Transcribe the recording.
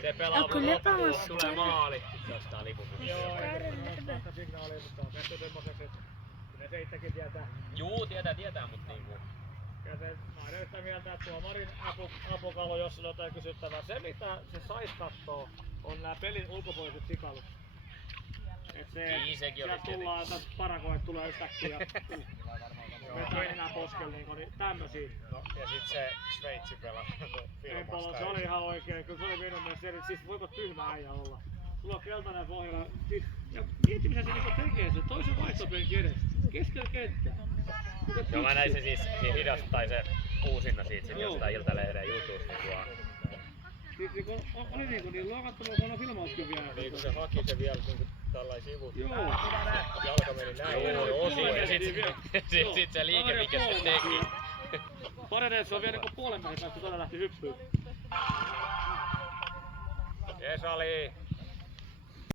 Se pelaa loppuun, tulee maali, sit se ostaa lipun. Joo, ei signaalia, mutta on tehty semmoiseksi, että kyllä se itsekin tietää. Juu, tietää, mut niinku... Ja se, mä oon yhtä mieltä, että tuomarin apukalo, jos on jotain kysyttävää. Se mitä se sais kattoo, on nää pelin ulkopuoliset sikailut. Et se, niin, sekin sieltä tullaan, että parakoet tulee yhtäkkiä. Vetää enää poskelle, niin tämmösiä. No, ja sit se Sveitsi pelaa se oli ihan oikein, kyllä se oli minun mielestä eri. Siis voiko tyhmä äijä olla? Sulla on keltainen pohjalla. Ja mieti mitä se niinku tekee, se toisen vaihtopenkin edes. Keskellä kenttää. Joo, mä näin se siis hidastai se uusinna siitä sit jostain Iltalehden jutusta niin Siis oli niinku niin luokattoman huono filmauskin vielä. Niin kun se haki se vielä niinku tällai sivut. Joo. Jalka meni näin. Joo, sit se liike mikä se teki. Paredes on vielä niinku puolen päivän päästä tuolla lähti hyppyyn. Jesali!